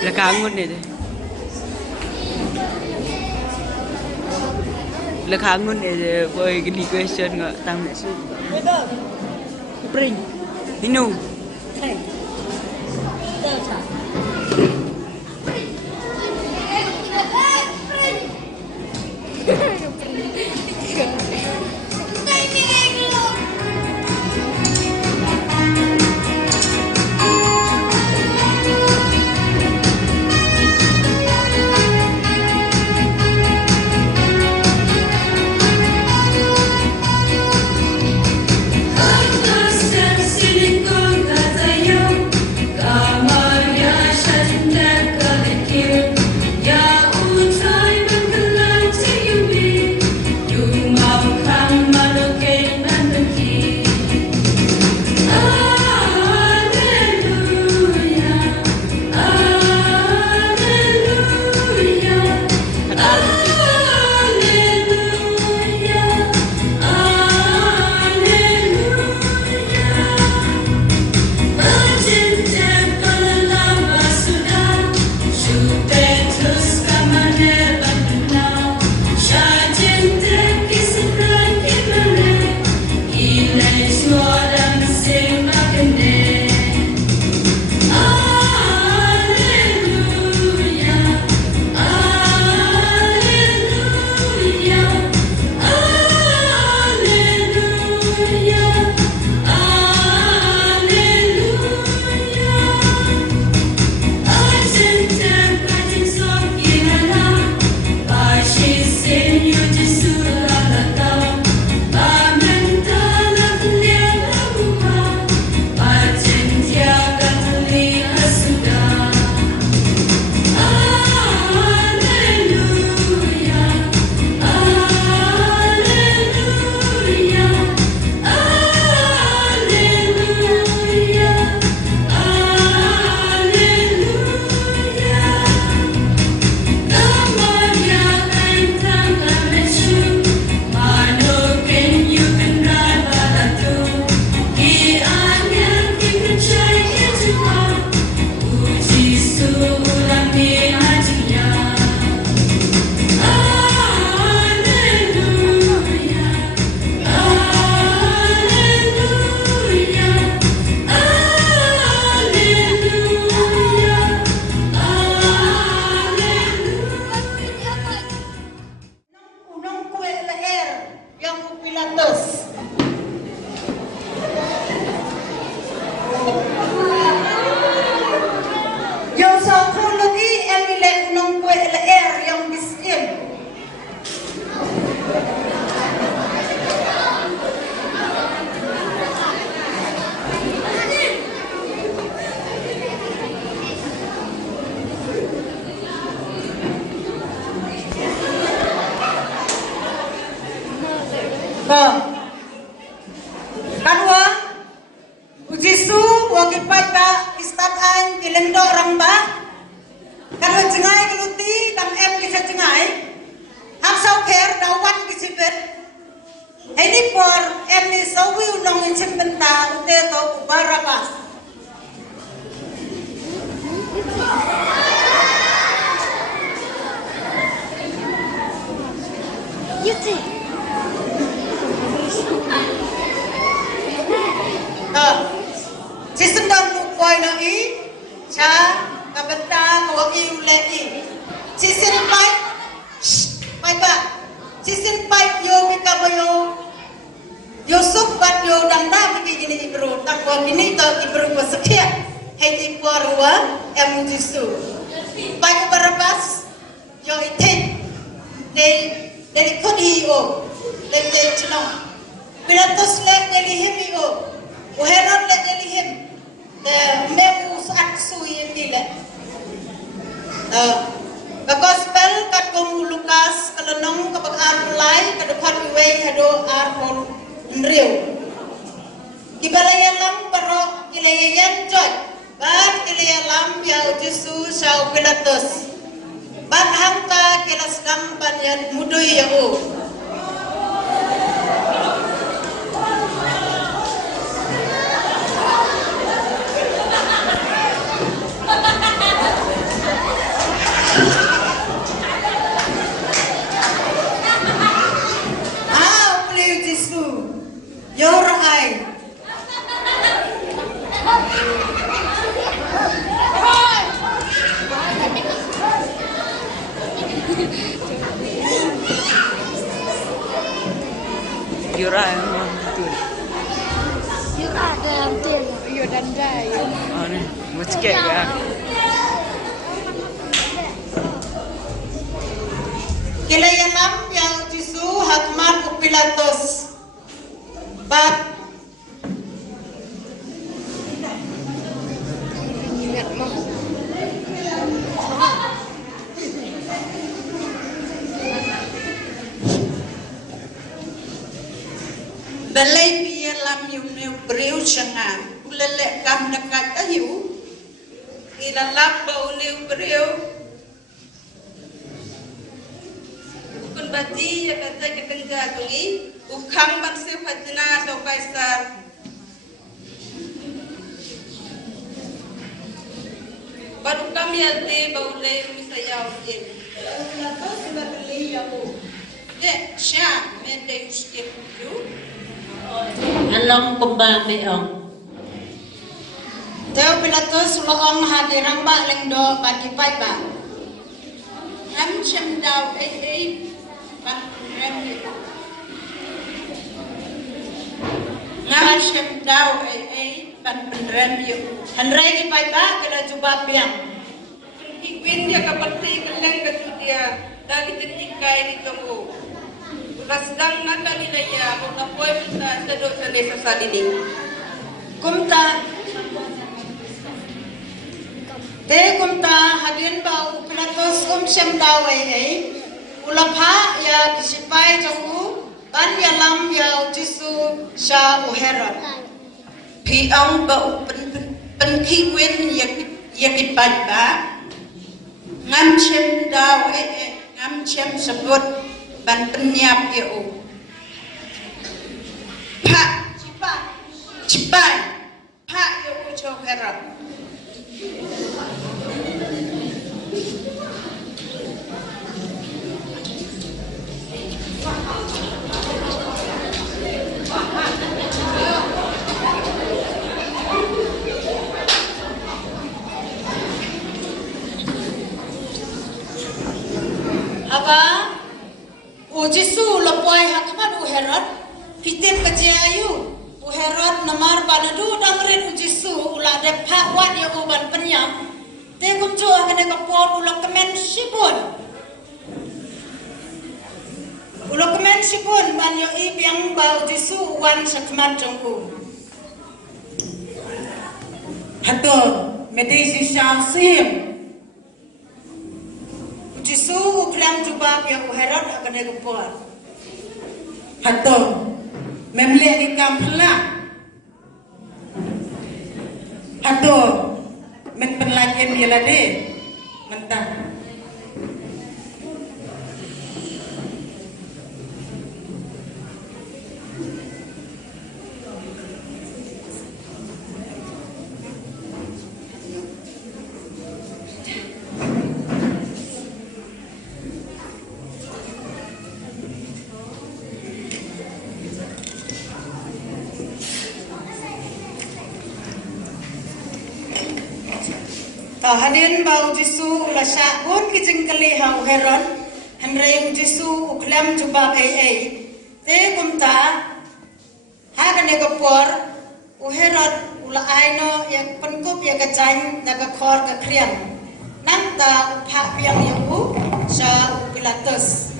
Lekangun itu. Lekangun itu boy gini question nggak tahu sih. Bring. Inu. Hey. Silikon kata yo, kamar ya. kipai ba istat an kilendo orang ba kalau jengai keluti dam em kisah jengai hap sau kher dawan kisibet ini por em ni sawi unong incim benta ute to barabas Yuti. Sistem dan lupoi na i cha kabenta kawangi ule i sistem pai ba sistem pai yo bikabayo yo sok bat yo danda bigi gini ibro takwa gini to ibro ko sekia hei di porwa em jisu pai barabas yo ite dari kodi o le chino piratos le dari himi o uheron le dari him the memus aksu yemile gospel kat kong Lukas kalenong kapag arulay kadepan iwe hado arpol nriu ibalayalam pero ilayayan joy bat ilayalam ya ujisu syau pilatus bat hangka kilas dampan yan mudoy yao your eye Yura emang betul. Yura ada hampir. Iyo dan jaya. Oh ni, macam kan? Kilayanam yang jisu hakmat Pilatus. But balay biya lam yung breu syangan ulele kam nakat ayu ilalap ba uliw breu kun bati ya kata kekenja tungi ukang bangsa patina so kaisar baru kami ate baule misayau ye lato sebabli yaku ye sya mende uske kuju along kumba meong teo pilatus loong hadirang ba lengdo bagi pai ba am chem dau ban rem ngam chem dau ban rem yu hanrai di pai ba kena coba biang ikwin dia kapati keleng ke dia dari tetikai di tunggu rasdang nata nilaya mengapoi minta sedot sane sasalini kumta te kumta hadin bau pilatus shem dawai ulapha ya kisipai jongku ban ya lam ya jisu sha uheron pi ang bau pen kiwin yakit ba ngam shem dawai ngam shem sebut ban penyap yo pak cipai pak yo ujo heran apa ujisu lopoi hakman uherat fitim kajayu uherat namar panadu damrin ujisu ula depa wat ya uban penyam te kuncu kene kapor ula kemen sipun ula kemen sipun ban yo i biang ba ujisu wan sakmat jongku hato medisi shamsim Jisu uklam jubab yang uherat akan ekor. Hato memilih di kampla. Aduh, men penlajen dia lah deh, mentah. Hadirin bau Jisu la syakun kijing kali hau heron hanrayung Jisu uklam jubak te kumta hagan negapor uherot ula aino yang penkup ya kacang daga kor ka kriam nanta upha piang yahu sa Pilatus.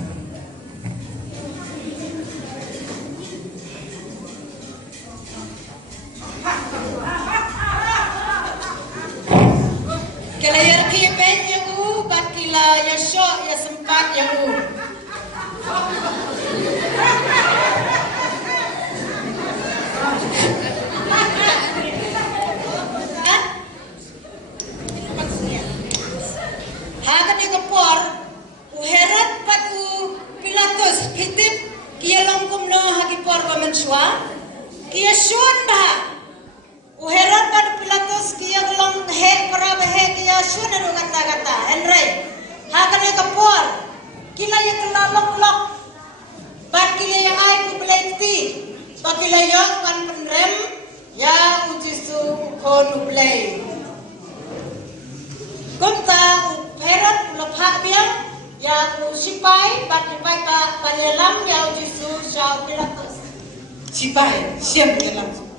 Kelayar kipen yahu bakila ya syok ya sempat yahu. Hakan ni kapor uherat patu Pilatus kitip kia langkum na hakipor pamenswa kia syun ba uherat patu Pilatus kia lang he para he kia syun anu kata-kata Henry hakan ni kapor kila ya kelalong lok bat kila ya ai ku belekti bakila ya pan penrem ya ujisu kon ublei kumta Herod lepha dia ya sipai bat ka panyelam ya Yesus sa Pilatus sipai siam dia langsung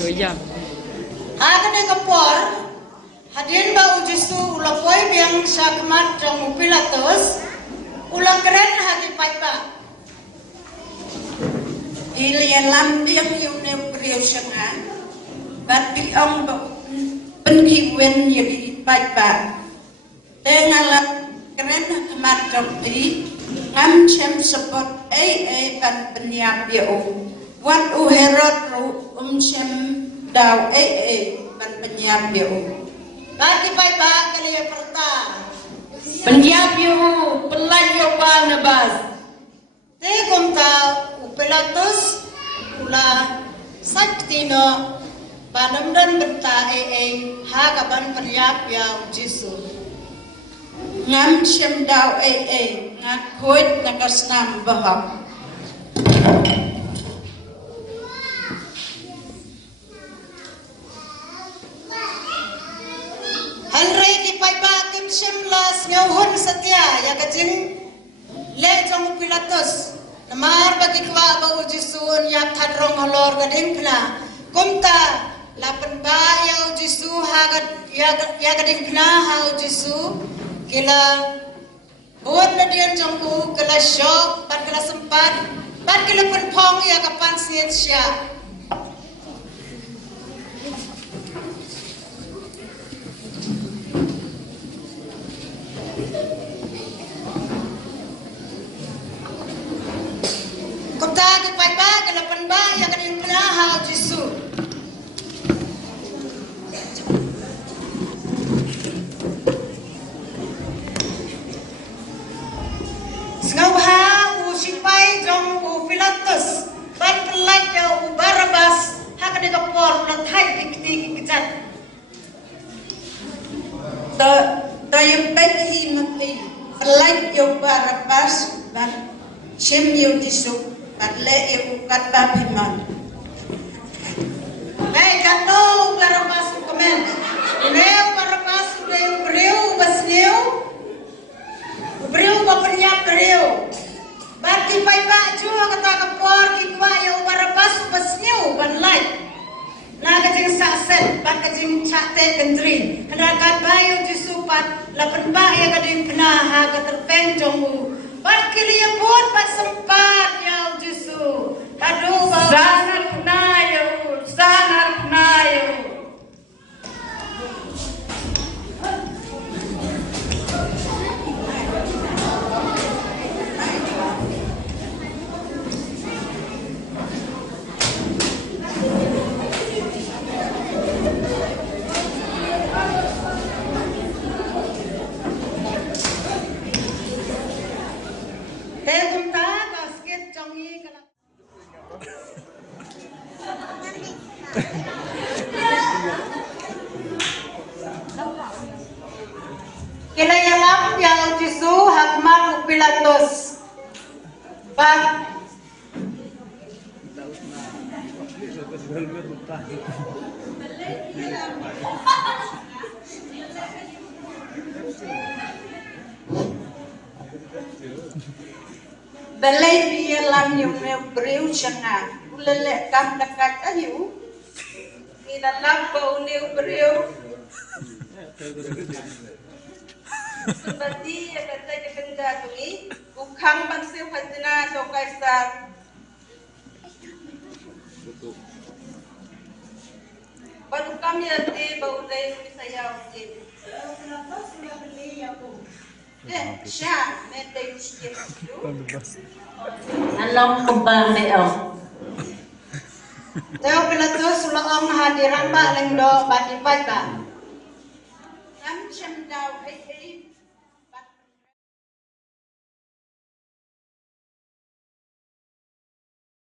Suyam. Hagan ni kapor hadirin bau Yesus ulang poin yang sakmat trong Pilatus ulang keren hati paipa ilian lambiang yune priosanga bati ong penkiwen yedi paipa tengalan keren hakmat trong ti ngam chem support ban penyiap yau wat Herod chem daw ban penyiap yau bati paipa kaliya perta penyiap yau pelayo Barnabas te kumta Pilatus ula saktino panamdan benta hagaban penyiap yau Yesus ngam chem daw ngakoit nakasnam baham Hanray di paipa kim simlas ngawhon satya ya kajin le jong Pilatus namar bagi kwa bau Jisun ya thadrong holor gading kna kumta lapan ba ya Jisu hagat ya gading kna ha Jisu kila buat na dian jongku kila syok pat kila sempat pat kila penpong ya kapan siat siap Kumta di paipa kelapan ba yang kadang kena hal Jisu. Sengauha usipai jong Pilatus ban pelai ya Barabas hak ada kapor ulat hai dikti kejat. Tayang peti mati pelai ya Barabas ban chem ya Jisu. Padle ibu kat babiman. Baik katu Barabas komen. Neu Barabas neu breu basneu. Breu bapenya breu. Bati pai baju kata kapor kikwa ya Barabas basneu ban lai. Na kajing sakset ban kajing chate kendrin. Hendak bayu disupat lapan tempat yang kadang kena harga terpenjongmu. Bat kilian pun bat sempat ya justru. Aduh, Sanar penayo, sanar penayo. Kinayalam yang jisu hakmat upilatos. Bag balay biyalam yung brew siya nga. Ulale kam dekat ayu. Ilalam pa uniw brew. Seperti yang kata kenda tuni, ukang bangsil khazina so kaisa. Baru kami nanti bau dari saya ukit. Siya, mete ukit. Alam ko ba meo? Tayo pala to sulaong hadiran ba lang do bati ba? Kami siya daw ay